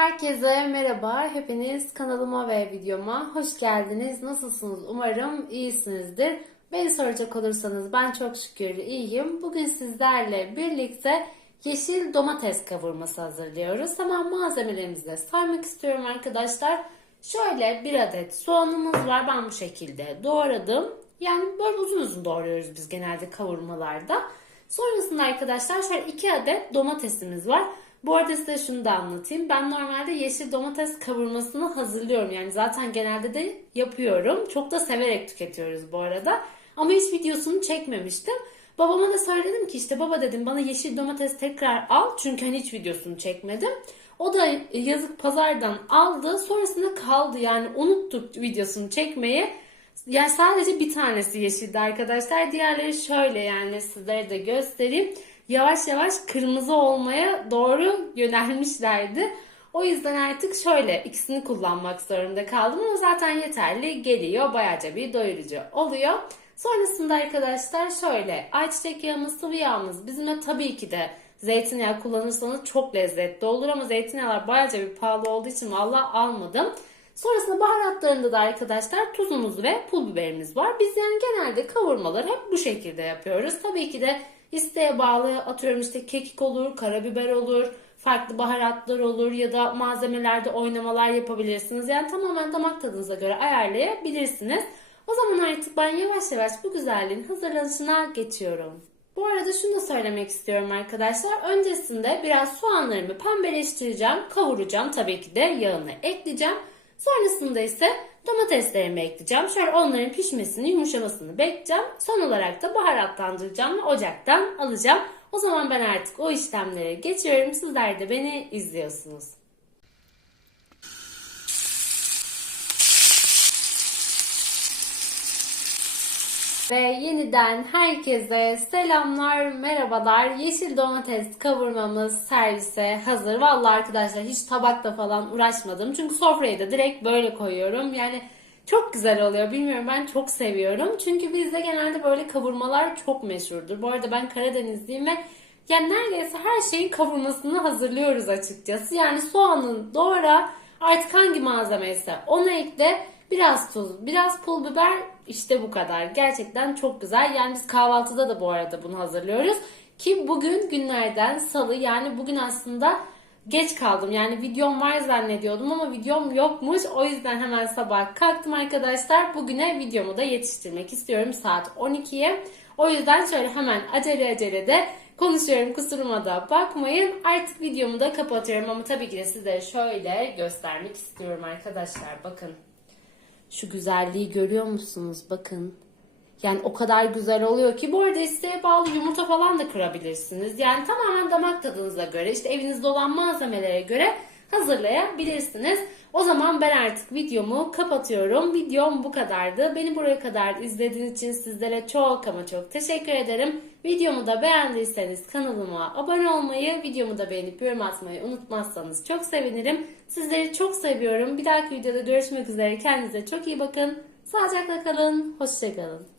Herkese merhaba. Hepiniz kanalıma ve videoma hoş geldiniz. Nasılsınız? Umarım iyisinizdir. Beni soracak olursanız ben çok şükür iyiyim. Bugün sizlerle birlikte yeşil domates kavurması hazırlıyoruz. Hemen malzemelerimizi de saymak istiyorum arkadaşlar. Şöyle bir adet soğanımız var. Ben bu şekilde doğradım. Yani böyle uzun uzun doğruyoruz biz genelde kavurmalarda. Sonrasında arkadaşlar şöyle iki adet domatesimiz var. Bu arada size şunu da anlatayım. Ben normalde yeşil domates kavurmasını hazırlıyorum. Yani zaten genelde de yapıyorum. Çok da severek tüketiyoruz bu arada. Ama hiç videosunu çekmemiştim. Babama da söyledim ki işte baba dedim bana yeşil domates tekrar al. Çünkü hani hiç videosunu çekmedim. O da yazık pazardan aldı. Sonrasında kaldı yani unuttuk videosunu çekmeyi. Yani sadece bir tanesi yeşildi arkadaşlar. Diğerleri şöyle yani sizlere de göstereyim. Yavaş yavaş kırmızı olmaya doğru yönelmişlerdi. O yüzden artık şöyle ikisini kullanmak zorunda kaldım ama zaten yeterli geliyor. Bayağıca bir doyurucu oluyor. Sonrasında arkadaşlar şöyle ayçiçek yağımız, sıvı yağımız bizimle tabii ki de zeytinyağı kullanırsanız çok lezzetli olur ama zeytinyağlar bayağıca bir pahalı olduğu için valla almadım. Sonrasında baharatlarında da arkadaşlar tuzumuz ve pul biberimiz var. Biz yani genelde kavurmaları hep bu şekilde yapıyoruz. Tabii ki de isteğe bağlı atıyorum işte kekik olur, karabiber olur, farklı baharatlar olur ya da malzemelerde oynamalar yapabilirsiniz. Yani tamamen damak tadınıza göre ayarlayabilirsiniz. O zaman artık ben yavaş yavaş bu güzelliğin hazırlanışına geçiyorum. Bu arada şunu da söylemek istiyorum arkadaşlar. Öncesinde biraz soğanlarımı pembeleştireceğim, kavuracağım. Tabii ki de yağını ekleyeceğim. Sonrasında ise domateslerimi ekleyeceğim. Şöyle onların pişmesini, yumuşamasını bekleyeceğim. Son olarak da baharatlandıracağım ve ocaktan alacağım. O zaman ben artık o işlemlere geçiyorum. Sizler de beni izliyorsunuz. Ve yeniden herkese selamlar, merhabalar. Yeşil domates kavurmamız servise hazır. Vallahi arkadaşlar hiç tabakla falan uğraşmadım. Çünkü sofrayı da direkt böyle koyuyorum. Yani çok güzel oluyor. Bilmiyorum ben çok seviyorum. Çünkü bizde genelde böyle kavurmalar çok meşhurdur. Bu arada ben Karadenizliyim ve yani neredeyse her şeyin kavurmasını hazırlıyoruz açıkçası. Yani soğanın doğra artık hangi malzeme ise onu ekle. Biraz tuz, biraz pul biber işte bu kadar. Gerçekten çok güzel. Yani biz kahvaltıda da bu arada bunu hazırlıyoruz. Ki bugün günlerden salı yani bugün aslında geç kaldım. Yani videom var zannediyordum ama videom yokmuş. O yüzden hemen sabah kalktım arkadaşlar. Bugüne videomu da yetiştirmek istiyorum saat 12'ye. O yüzden şöyle hemen acele acele de konuşuyorum. Kusuruma da bakmayın. Artık videomu da kapatıyorum ama tabii ki de size şöyle göstermek istiyorum arkadaşlar. Bakın. Şu güzelliği görüyor musunuz? Bakın. Yani o kadar güzel oluyor ki bu arada isteğe bağlı yumurta falan da kırabilirsiniz. Yani tamamen damak tadınıza göre işte evinizde olan malzemelere göre hazırlayabilirsiniz. O zaman ben artık videomu kapatıyorum. Videom bu kadardı. Beni buraya kadar izlediğiniz için sizlere çok ama çok teşekkür ederim. Videomu da beğendiyseniz kanalıma abone olmayı, videomu da beğenip yorum atmayı unutmazsanız çok sevinirim. Sizleri çok seviyorum. Bir dahaki videoda görüşmek üzere. Kendinize çok iyi bakın. Sağlıcakla kalın. Hoşçakalın.